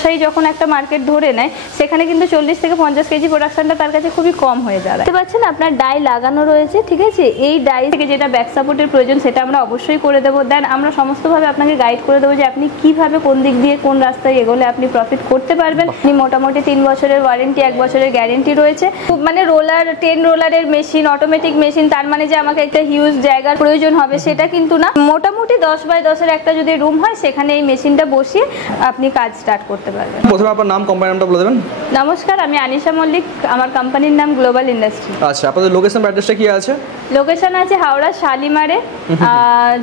ব্যবসায়ী যখন একটা মার্কেট ধরে নেয় সেখানে কিন্তু 40 থেকে 50 কেজি প্রোডাকশনটা তার কাছে খুবই কম হয়ে যায়। দেখতে পাচ্ছেন আপনার ডাই লাগানো রয়েছে, ঠিক আছে। এই ডাই থেকে যেটা ব্যাক সাপোর্টের প্রয়োজন সেটা আমরা অবশ্যই করে দেবো। দেন আমরা সমস্তভাবে আপনাকে গাইড করে দেবো যে আপনি কিভাবে কোন দিক দিয়ে কোন রাস্তায় এগোলে আপনি প্রফিট করতে পারবেন। আপনি মোটামুটি 3 বছরের ওয়ারেন্টি, 1 বছরের গ্যারেন্টি রয়েছে। মানে রোলার 10 রোলারের মেশিন, অটোমেটিক মেশিন, তার মানে যে আমাকে একটা হিউজ জায়গার প্রয়োজন হবে সেটা কিন্তু না। মোটামুটি 10 বাই 10 এর একটা যদি রুম হয় সেখানে এই মেশিনটা বসিয়ে আপনি কাজ স্টার্ট করতে পারবেন। প্রথমে আপনার নাম, কোম্পানির নামটা বলে দেবেন। নমস্কার, আমি আনিশা মল্লিক, আমার কোম্পানির নাম গ্লোবাল ইন্ডাস্ট্রি। আচ্ছা, আপনাদের লোকেশন অ্যাড্রেসটা কি আছে? লোকেশন আছে হাওড়া শালিমারে।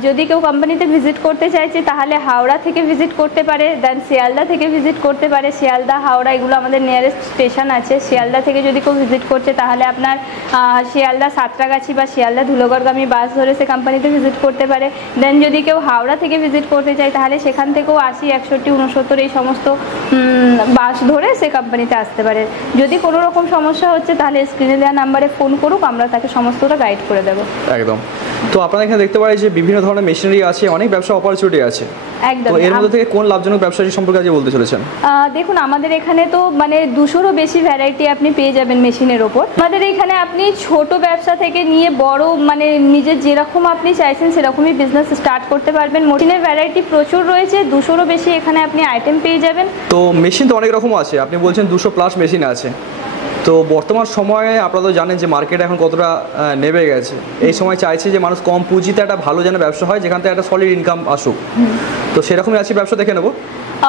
যদি কেউ কোম্পানিতে ভিজিট করতে চাইছে তাহলে হাওড়া থেকে ভিজিট করতে পারে, দেন শিয়ালদা থেকে ভিজিট করতে পারে। শিয়ালদা, হাওড়া এগুলো আমাদের নিয়ারেস্ট স্টেশন আছে। শিয়ালদা থেকে যদি কেউ ভিজিট করছে তাহলে আপনার শিয়ালদা সাঁতরাগাছি বা শিয়ালদা ধুলোগড়গামী বাস ধরে সে কোম্পানিতে ভিজিট করতে পারে। দেন যদি কেউ হাওড়া থেকে ভিজিট করতে চায় তাহলে সেখান থেকেও 80, 61, 69 এই সমস্ত বাস ধরে সে কোম্পানিতে আসতে পারে। যদি কোনো রকম সমস্যা হচ্ছে তাহলে স্ক্রিনে দেওয়া নাম্বারে ফোন করুক, আমরা তাকে সমস্তটা গাইড করে দেবো। একদম। তো আপনারা এখানে দেখতে পারেন যে বিভিন্ন ধরনের মেশিনারি আছে, অনেক ব্যবসা অপরচুনিটি আছে। একদম। তো এর মধ্যে থেকে কোন লাভজনক ব্যবসায়ী সম্পর্কে আজ বলতে চলেছেন? দেখুন, আমাদের এখানে তো মানে 200-রও বেশি ভ্যারাইটি আপনি পেয়ে যাবেন মেশিনের ওপর। আমাদের এখানে আপনি ছোট ব্যবসা থেকে নিয়ে বড়, মানে নিজের যেরকম আপনি চাইছেন সেরকমই বিজনেস স্টার্ট করতে পারবেন। মেশিনের ভ্যারাইটি প্রচুর রয়েছে, 200-রও বেশি এখানে আপনি আইটেম পেয়ে যাবেন। তো মেশিন তো অনেক রকম আছে, আপনি বলছেন 200+ মেশিন আছে। তো বর্তমান সময়ে আপনারা তো জানেন যে মার্কেট এখন কতটা নেমে গেছে। এই সময় চাইছে যে মানুষ কম পুঁজিতে একটা ভালো যেন ব্যবসা হয়, যেখান থেকে একটা সলিড ইনকাম আসুক। তো সেরকমই আছে ব্যবসা দেখে নেবো।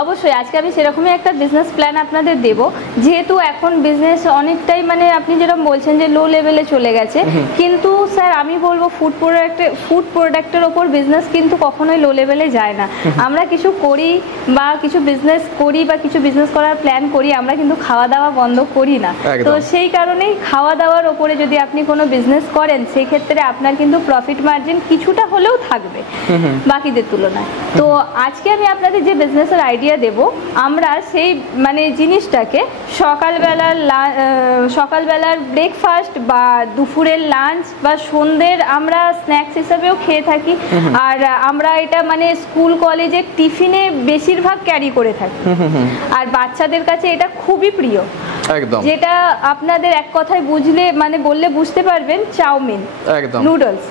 অবশ্যই আজকে আমি সেরকমই একটা বিজনেস প্ল্যান আপনাদের দেব। যেহেতু এখন বিজনেস অনেকটাই মানে আপনি যেরকম বলছেন যে লো লেভেলে চলে গেছে, কিন্তু স্যার আমি বলবো ফুড প্রোডাক্টের ওপর বিজনেস কিন্তু কখনোই লো লেভেলে যায় না। আমরা কিছু করি বা কিছু বিজনেস করি বা কিছু বিজনেস করার প্ল্যান করি, আমরা কিন্তু খাওয়া দাওয়া বন্ধ করি না। তো সেই কারণেই খাওয়া দাওয়ার ওপরে যদি আপনি কোনো বিজনেস করেন সেই ক্ষেত্রে আপনার কিন্তু প্রফিট মার্জিন কিছুটা হলেও থাকবে বাকিদের তুলনায়। তো আজকে আমি আপনাদের যে বিজনেসের আইডিয়া দেব, আমরা সেই মানে জিনিসটাকে সকালবেলার ব্রেকফাস্ট বা দুপুরের লাঞ্চ বা সন্ধ্যের আমরা স্ন্যাক্স হিসাবেও খেয়ে থাকি। আর আমরা এটা মানে স্কুল কলেজে টিফিনে বেশিরভাগ ক্যারি করে থাকি। আর বাচ্চাদের কাছে এটা খুবই প্রিয়। একদম, যেটা আপনাদের এক কথায় বুঝলে মানে বললে বুঝতে পারবেন, চাউমিন, নুডলস।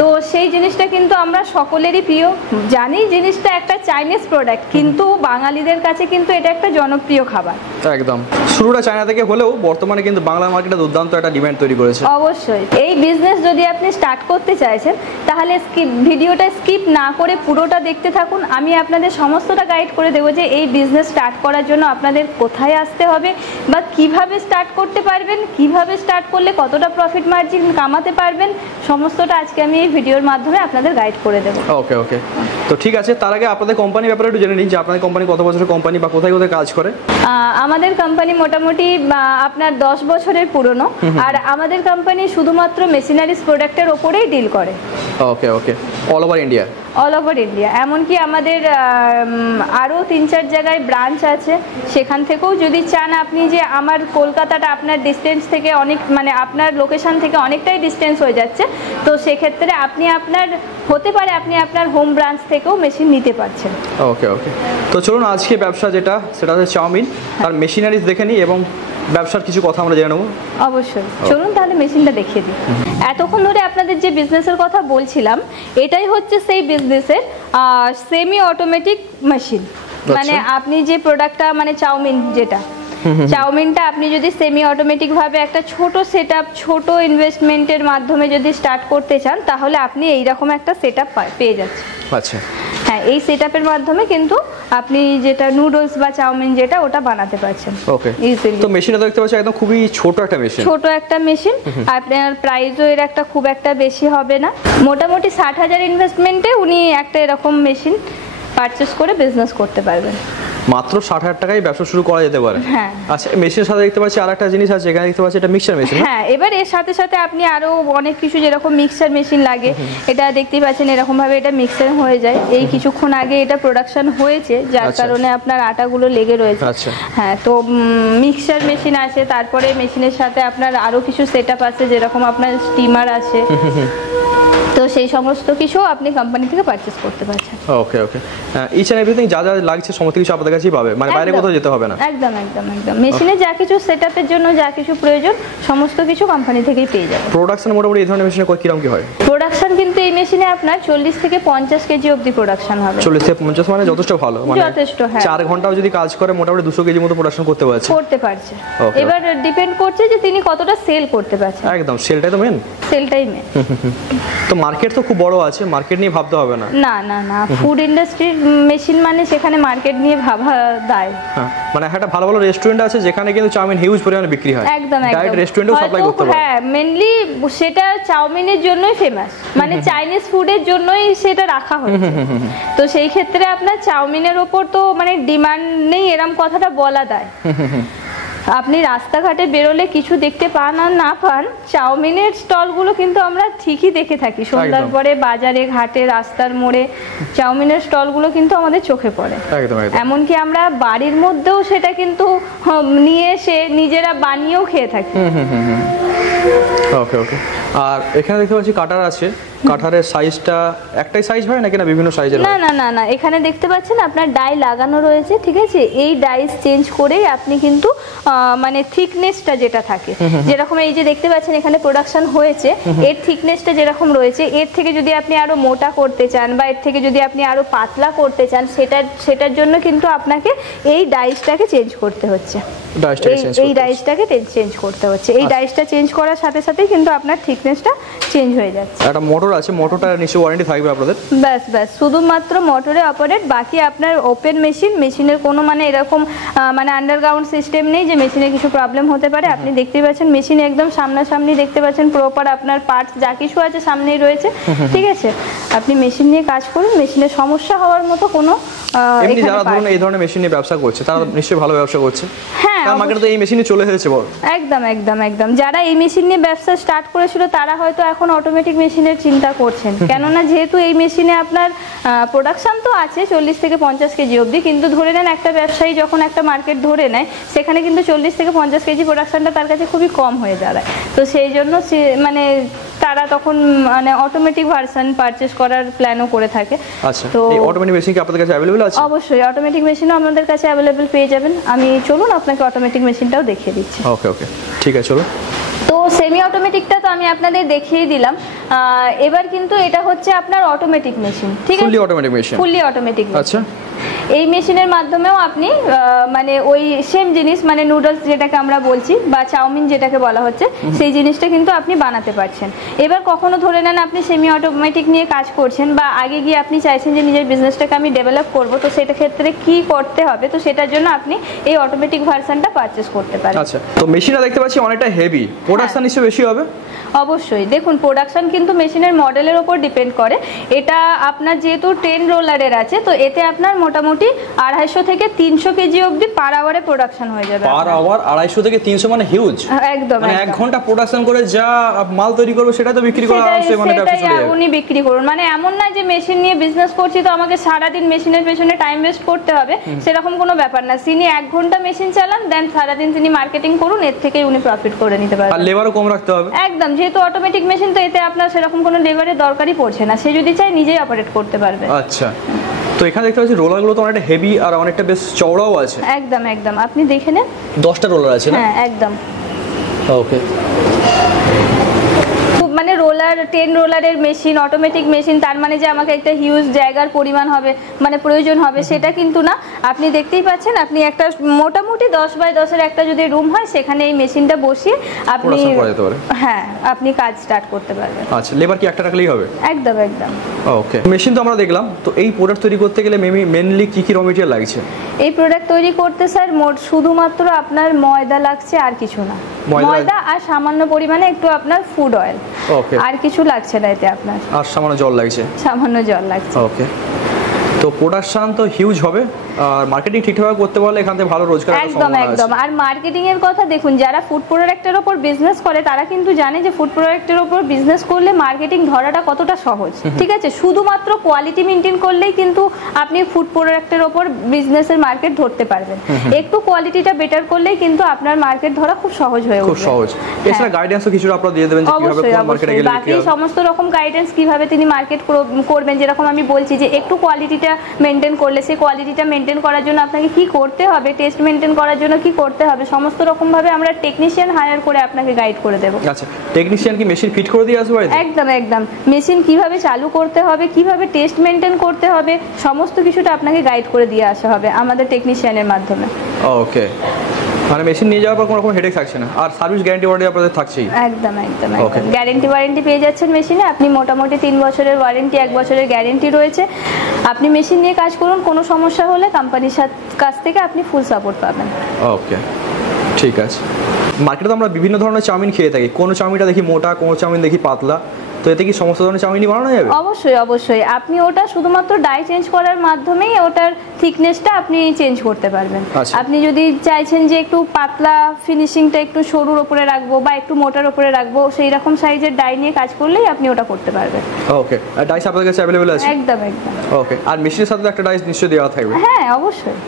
তো সেই জিনিসটা কিন্তু আমরা সকলেরই প্রিয়। জানি জিনিসটা একটা চাইনিজ প্রোডাক্ট, কিন্তু বাঙালিদের কাছে কিন্তু এটা একটা জনপ্রিয় খাবার। একদম, শুরুটা চায়না থেকে হলেও বর্তমানে কিন্তু বাংলা মার্কেটে দুর্দান্ত একটা ডিমান্ড তৈরি করেছে। অবশ্যই এই বিজনেস যদি আপনি স্টার্ট করতে চাইছেন তাহলে ভিডিওটা স্কিপ না করে পুরোটা দেখতে থাকুন। আমি আপনাদের সমস্তটা গাইড করে দেবো যে এই বিজনেস স্টার্ট করার জন্য আপনাদের কোথায় আসতে হবে বা কিভাবে স্টার্ট করতে পারবেন, কিভাবে স্টার্ট করলে কতটা প্রফিট মার্জিন কামাতে পারবেন, সমস্তটা আজকে আমি এই ভিডিওর মাধ্যমে আপনাদের গাইড করে দেবো। ওকে। তো ঠিক আছে, তার আগে আপনাদের কোম্পানির ব্যাপারে একটু জেনে নিই যে আপনাদের কোম্পানি কত বছরের কোম্পানি বা কোথায় কোথায় কাজ করে। আমাদের কোম্পানি মোটামুটি আপনার 10 বছরের পুরনো। আর আমাদের কোম্পানি শুধুমাত্র মেশিনারিজ প্রোডাক্টের ওপরেই ডিল করে। ওকে। All over India. এমনকি আমাদের আরও 3-4 জায়গায় ব্রাঞ্চ আছে। সেখান থেকেও যদি চান আপনি যে আমার কলকাতাটা আপনার ডিস্টেন্স থেকে অনেক মানে আপনার লোকেশন থেকে অনেকটাই ডিস্টেন্স হয়ে যাচ্ছে, তো সেক্ষেত্রে আপনি আপনার হোম ব্রাঞ্চ থেকেও মেশিন নিতে পারছেন। ওকে। তো চলুন আজকে ব্যবসা সেটা হচ্ছে চাউমিন, তার মেশিনারিজ দেখে নিই এবং ব্যবসার কিছু কথা আমরা জেনে নেব। অবশ্যই, চলুন তাহলে মেশিনটা দেখিয়ে দিই। এতক্ষণ ধরে আপনাদের যে বিজনেসের কথা বলছিলাম এটাই হচ্ছে সেই বিজনেসের সেমি অটোমেটিক মেশিন। মানে আপনি যে প্রোডাক্টটা মানে চাউমিনটা আপনি যদি সেমি অটোমেটিক ভাবে একটা ছোট সেটআপ, ছোট ইনভেস্টমেন্টের মাধ্যমে যদি স্টার্ট করতে চান তাহলে আপনি এইরকম একটা সেটআপ পেয়ে যাচ্ছেন। আচ্ছা, হ্যাঁ, এই সেটআপের মাধ্যমে কিন্তু আপনি যেটা নুডলস বা চাউমিন যেটা ওটা বানাতে পারছেন। ওকে। তো মেশিনটা দেখতে পাচ্ছি একদম খুবই ছোট একটা মেশিন। আপনার প্রাইসও এর একটা খুব একটা বেশি হবে না। মোটামুটি 60,000 ইনভেস্টমেন্টে উনি একটা এরকম মেশিন পারচেজ করে বিজনেস করতে পারবেন। মাত্র 60,000 টাকায় ব্যবসা শুরু করা যেতে পারে। হ্যাঁ। আচ্ছা, মেশিনের সাথে দেখতে পাচ্ছি আরেকটা জিনিস আছে, এখানে দেখতে পাচ্ছি এটা মিক্সার মেশিন। হ্যাঁ, এবার এর সাথে সাথে আপনি আরো অনেক কিছু যেরকম মিক্সার মেশিন লাগে, এটা দেখতেই পাচ্ছেন এরকম ভাবে এটা মিক্সার হয়ে যায়। এই কিছুক্ষণ আগে এটা প্রোডাকশন হয়েছে, যার কারণে আপনার আটাগুলো লেগে রয়েছে। হ্যাঁ, তো মিক্সার মেশিন আছে। তারপরে মেশিনের সাথে আপনার আরো কিছু সেটআপ আছে, যেরকম আপনার স্টিমার আছে। তো সেই সমস্ত কিছু আপনি কোম্পানি থেকে পারচেজ করতে পারছেন। ওকে ওকে, ইচ এন্ড এভরিথিং যা যা লাগছে সমস্ত কিছু আপনাদের কাছেই পাবে, মানে বাইরে কোথাও যেতে হবে না? একদম একদম একদম, মেশিনে যা কিছু সেটআপের জন্য যা কিছু প্রয়োজন সমস্ত কিছু কোম্পানি থেকেই পেয়ে যাবেন। প্রোডাকশন মোটামুটি এই ধরনের মেশিনে কিরকম কি হয়? প্রোডাকশন কিন্তু এই মেশিনে আপনার 40 থেকে 50 কেজি অবধি প্রোডাকশন হবে। 40 থেকে 50 মানে যথেষ্ট ভালো, মানে যথেষ্ট, হ্যাঁ। 4 ঘন্টাও যদি কাজ করে মোটামুটি 200 কেজি মতো প্রোডাকশন করতে পারছে। এবার ডিপেন্ড করছে যে তিনি কতটা সেল করতে পারছেন। একদম, সেলটাই তো মেন। সেলটাই মেন। তো মার্কেট তো খুব বড় আছে, মার্কেট নিয়ে ভাবতে হবে না? না না না, ফুড ইন্ডাস্ট্রির মেশিন মানে সেখানে মার্কেট নিয়ে ভাবা দায়। হ্যাঁ, মানে একটা ভালো ভালো রেস্টুরেন্ট আছে যেখানে কিন্তু চাউমিন হিউজ পরিমাণে বিক্রি হয়। একদম একদম, ডাইরেক্ট রেস্টুরেন্টেও সাপ্লাই করতে পারে। হ্যাঁ, মেইনলি সেটা চাউমিনের জন্যই ফেমাস, মানে চাইনিজ ফুডের জন্যই সেটা রাখা হয়েছে। তো সেই ক্ষেত্রে আপনার চাউমিনের ওপর তো মানে ডিমান্ড নেই এরকম কথাটা বলা যায়। আপনি রাস্তাঘাটে বেরোলে কিছু দেখতে পান আর না পান, চাউমিনের স্টলগুলো কিন্তু আমরা ঠিকই দেখে থাকি। সন্ধ্যার পরে বাজারে ঘাটে রাস্তার মোড়ে চাউমিনের স্টলগুলো কিন্তু আমাদের চোখে পড়ে। এমনকি আমরা বাড়ির মধ্যেও সেটা কিন্তু নিয়ে এসে নিজেরা বানিয়েও খেয়ে থাকি। ওকে ওকে, আর এখানে দেখতে পাচ্ছি কাটার আছে। কাটারের সাইজটা একটাই সাইজ হয় নাকি না বিভিন্ন সাইজের? না না না না, এখানে দেখতে পাচ্ছেন আপনার ডাই লাগানো রয়েছে, ঠিক আছে? এই ডাইস চেঞ্জ করেই আপনি কিন্তু মানে থিকনেসটা যেটা থাকে, যেরকম এই যে দেখতে পাচ্ছেন এখানে প্রোডাকশন হয়েছে, এর থিকনেসটা যেরকম রয়েছে, এর থেকে যদি আপনি আরো মোটা করতে চান বা এর থেকে যদি আপনি আরো পাতলা করতে চান, সেটার জন্য কিন্তু আপনাকে এই ডাইসটাকে চেঞ্জ করতে হচ্ছে। এই ডাইসটাকে চেঞ্জ করতে হচ্ছে। এই ডাইসটা চেঞ্জ করার সাথে সাথে কিন্তু আপনার থিকনেসটা চেঞ্জ হয়ে যাচ্ছে। একটা মোটর আছে, মোটরটা নিশ্চয়ই ওয়ারেন্টি থাকবে আপনাদের? ব্যাস ব্যাস, শুধুমাত্র মোটরে অপারেট, বাকি আপনার ওপেন মেশিন। মেশিনের কোনো মানে এরকম মানে আন্ডারগ্রাউন্ড সিস্টেম নেই যে মেশিনে কিছু প্রবলেম হতে পারে। আপনি দেখতে পাচ্ছেন মেশিন একদম সামনাসামনি দেখতে পাচ্ছেন, প্রপার আপনার পার্টস যা কিছু আছে সামনেই রয়েছে, ঠিক আছে? আপনি মেশিন নিয়ে কাজ করুন, মেশিনের সমস্যা হওয়ার মতো কোনো এমনি যারা ধরুন এই ধরনের মেশিন নিয়ে ব্যবসা করছে তারা নিশ্চয়ই ভালো ব্যবসা করছে। হ্যাঁ, কারণ মার্কেটে তো এই মেশিনই চলে এসেছে বড়। একদম একদম একদম, যারা এই মেশিন নিয়ে ব্যবসা স্টার্ট করেছিল তারা হয়তো এখন অটোমেটিক মেশিনের চিন্তা করছেন, কেননা যেহেতু এই মেশিনে আপনার প্রোডাকশন তো আছে 40 থেকে 50 কেজি অবধি, কিন্তু ধরে নেন একটা ব্যবসায়ী যখন একটা মার্কেট ধরে নেয় সেখানে কিন্তু 40 থেকে 50 কেজি প্রোডাকশনটা তার কাছে খুবই কম হয়ে দাঁড়ায়। তো সেই জন্য মানে তারা তখন মানে অটোমেটিক ভার্সন পারচেজ করার প্ল্যানও করে থাকে। আচ্ছা, তো এই অটোমেটিক মেশিন কি আপনাদের কাছে अवेलेबल আছে? অবশ্যই, অটোমেটিক মেশিনও আমাদের কাছে अवेलेबल পেয়ে যাবেন। আমি চলুন আপনাকে অটোমেটিক মেশিনটাও দেখিয়ে দিচ্ছি। ওকে ওকে, ঠিক আছে, চলো। তো সেমি অটোমেটিকটা তো আমি আপনাদের দেখিয়ে দিলাম। এবার কিন্তু এটা হচ্ছে আপনার অটোমেটিক মেশিন, ঠিক আছে? Fully automatic machine. Fully automatic. আচ্ছা, এই মেশিনের মাধ্যমেও আপনি মানে ওই সেম জিনিস, মানে নুডলস যেটাকে আমরা বলছি বা চাউমিন যেটাকে বলা হচ্ছে, সেই জিনিসটা কিন্তু আপনি বানাতে পারছেন। এবার কখনো ধরে নেন আপনি সেমি অটোমেটিক নিয়ে কাজ করছেন বা আগে গিয়ে আপনি চাইছেন যে নিজের বিজনেসটাকে আমি ডেভেলপ করব, তো সেটা ক্ষেত্রে কি করতে হবে, তো সেটার জন্য আপনি এই অটোমেটিক ভার্সনটা পারচেজ করতে পারেন। আচ্ছা, তো মেশিনটা দেখতে পাচ্ছি অনেকটা হেভি, প্রোডাকশন নিশ্চয়ই বেশি হবে? অবশ্যই, দেখুন প্রোডাকশন কিন্তু মেশিনের মডেলের উপর ডিপেন্ড করে। এটা আপনার যেহেতু 10 রোলারের আছে, তো এতে আপনার মোটামুটি 250 থেকে 300 কেজি অবধি পার আওয়ারে প্রোডাকশন হয়ে যাবে। পার আওয়ার 250 থেকে 300 মানে হিউজ। একদম, মানে 1 ঘন্টা প্রোডাকশন করে যা মাল তৈরি করবে সেটা তো বিক্রি করা আছে, মানে ব্যবসা চলে যাবে। উনি বিক্রি করুন, মানে এমন না যে মেশিন নিয়ে বিজনেস করছি তো আমাকে সারা দিন মেশিনের পেছনে টাইম ওয়েস্ট করতে হবে, সেরকম কোনো ব্যাপার না। তিনি 1 ঘন্টা মেশিন চালান, দেন সারা দিন তিনি মার্কেটিং করুন, এর থেকেই উনি প্রফিট করে নিতে পারবেন। আর লেবারও কম রাখতে হবে। একদম, যেহেতু অটোমেটিক মেশিন তো এতে আপনার সেরকম কোনো লেবারের দরকারই পড়ছে না, সে যদি চায় নিজেই অপারেট করতে পারবে। আচ্ছা, তো এখানে দেখতে পাচ্ছি রোলারগুলো তো অনেকটা হেভি আর অনেকটা বেশ চওড়াও আছে। একদম একদম, আপনি দেখে নেন। 10টা রোলার আছে না? হ্যাঁ, একদম। ওকে, মানে রোলার 10 রোলারের মেশিন, অটোমেটিক মেশিন, তার মানে যে আমাকে একটা হিউজ জায়গার পরিমাণ হবে মানে প্রয়োজন হবে সেটা কিন্তু না। আপনি দেখতেই পাচ্ছেন, আপনি একটা মোটামুটি 10 বাই 10 এর একটা যদি রুম হয় সেখানে এই মেশিনটা বসিয়ে আপনি হ্যাঁ আপনি কাজ স্টার্ট করতে পারবেন। আচ্ছা, লেবার কি একটা রাখলেই হবে? একদম একদম। ওকে, মেশিন তো আমরা দেখলাম, তো এই প্রোডাক্ট তৈরি করতে গেলে মেইনলি কি কি র মেটেরিয়াল লাগছে? এই প্রোডাক্ট তৈরি করতে স্যার মোট শুধুমাত্র আপনার ময়দা লাগছে, আর কিছু না। ময়দা আর সামান্য পরিমাণে একটু আপনার ফুড অয়েল, আর কিছু লাগছে না এতে আপনার। আর সামান্য জল লাগছে? সামান্য জল লাগছে। ওকে, তো তো প্রোডাকশন তো হিউজ হবে, আর মার্কেটিং ঠিকঠাক করতে পারলে এখান থেকে ভালো রোজগার একদম একদম। আর মার্কেটিং এর কথা দেখুন, যারা ফুড প্রোডাক্টের ওপর বিজনেস করে তারা কিন্তু জানে যে ফুড প্রোডাক্টের ওপর বিজনেস করলে মার্কেটিং ধরাটা কতটা সহজ। ঠিক আছে, শুধুমাত্র কোয়ালিটি মেনটেন করলেই কিন্তু আপনি ফুড প্রোডাক্টের ওপর বিজনেসের মার্কেট ধরতে পারবেন। একটু কোয়ালিটিটা বেটার করলেই কিন্তু আপনার মার্কেট ধরা খুব সহজ হয়ে উঠবে। খুব সহজ। এছাড়া গাইডেন্সও কিছু আপনারা দিয়ে দেবেন যে কিভাবে কোন মার্কেটে গেলে বাকি সমস্ত রকম গাইডেন্স কিভাবে তিনি মার্কেট করবেন, যেরকম আমি বলছি যে একটু কোয়ালিটিটা মেনটেন করলে সেই কোয়ালিটিটা মেনটেন করার জন্য আপনাকে কি করতে হবে, টেস্ট মেনটেন করার জন্য কি করতে হবে, সমস্ত রকম ভাবে আমরা টেকনিশিয়ান হায়ার করে আপনাকে গাইড করে দেব। আচ্ছা, টেকনিশিয়ান কি মেশিন ফিট করে দিয়ে আসবে? একদম একদম। মেশিন কিভাবে চালু করতে হবে, কিভাবে টেস্ট মেনটেন করতে হবে, সমস্ত কিছুটা আপনাকে গাইড করে দিয়ে আসা হবে আমাদের টেকনিশিয়ানের মাধ্যমে। ওকে, মানে মেশিন নিয়ে যাওয়ার পর কোনো রকম হেডেক থাকছে না, আর সার্ভিস গ্যারান্টি ওয়ারেন্টি আপনাদের থাকছেই? একদম একদম একদম। গ্যারান্টি ওয়ারেন্টি পেয়ে যাচ্ছেন মেশিনে। আপনি মোটামুটি 3 বছরের ওয়ারেন্টি, 1 বছরের গ্যারান্টি রয়েছে। আপনি মেশিন নিয়ে কাজ করুন, কোনো সমস্যা হলে কোম্পানির কাছ থেকে আপনি ফুল সাপোর্ট পাবেন। ওকে, ঠিক আছে। মার্কেটে তো আমরা বিভিন্ন ধরনের চাউমিন খেয়ে থাকি, কোনো চাউমিনটা দেখি মোটা, কোনো চাউমিন দেখি পাতলা, তো এতে কি সমস্ত ধরনের চাউমিনই বানানো যাবে? অবশ্যই অবশ্যই। আপনি ওটা শুধুমাত্র ডাই চেঞ্জ করার মাধ্যমেই ওটার থিকনেসটা আপনি চেঞ্জ করতে পারবেন। আপনি যদি চাইছেন যে একটু পাতলা ফিনিশিংটা একটু সরুর উপরে রাখবো বা একটু মোটার উপরে রাখবো, সেই রকম সাইজের ডাই নিয়ে কাজ করলেই আপনি ওটা করতে পারবেন। ওকে, আর ডাইস আপনাদের কাছে अवेलेबल আছে? একদম একদম। ওকে, আর মেশিনের সাথে একটা ডাইস নিশ্চয়ই দেওয়া থাকবে? হ্যাঁ অবশ্যই।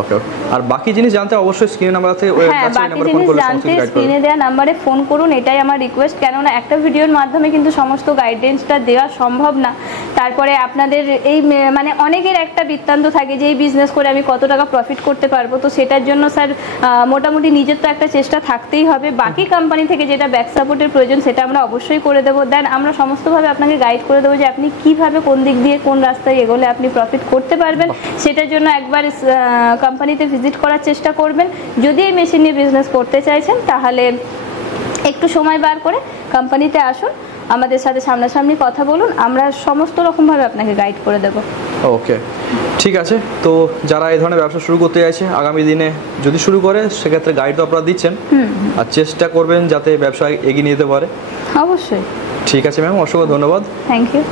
ওকে, আর বাকি জিনিস জানতে অবশ্যই স্ক্রিনে নাম্বার আছে, ওই নাম্বারে ফোন করুন, জানতে স্ক্রিনে দেওয়া নাম্বারে ফোন করুন, এটাই আমার রিকোয়েস্ট। কেননা একটা ভিডিওর মাধ্যমে কিন্তু সমস্ত গাইডেন্সটা দেওয়া সম্ভব না। তারপরে আপনাদের এই মানে অনেকের একটা বৃত্তান্ত থাকে যে এই বিজনেস করে আমি কত টাকা প্রফিট করতে পারবো, তো সেটার জন্য স্যার মোটামুটি নিজের তো একটা চেষ্টা থাকতেই হবে। বাকি কোম্পানি থেকে যেটা ব্যাক সাপোর্টের প্রয়োজন সেটা আমরা অবশ্যই করে দেবো। দেন আমরা সমস্তভাবে আপনাকে গাইড করে দেবো যে আপনি কিভাবে কোন দিক দিয়ে কোন রাস্তায় এগোলে আপনি প্রফিট করতে পারবেন। সেটার জন্য একবার কোম্পানিতে ভিজিট করার চেষ্টা করবেন। যদি এই মেশিন নিয়ে বিজনেস করতে চাইছেন তাহলে একটু সময় বার করে কোম্পানিতে আসুন, আমাদের সাথে সামনাসামনি কথা বলুন, আমরা সমস্ত রকমভাবে আপনাকে গাইড করে দেব। ওকে, ঠিক আছে। তো যারা এই ধরনের ব্যবসা শুরু করতে চাইছে আগামী দিনে যদি শুরু করে, সেক্ষেত্রে গাইড তো আপনারা দিচ্ছেন, আর চেষ্টা করবেন যাতে ব্যবসা এগিয়ে নিতে পারে। অবশ্যই। ঠিক আছে ম্যাম, অসংখ্য ধন্যবাদ। Thank you.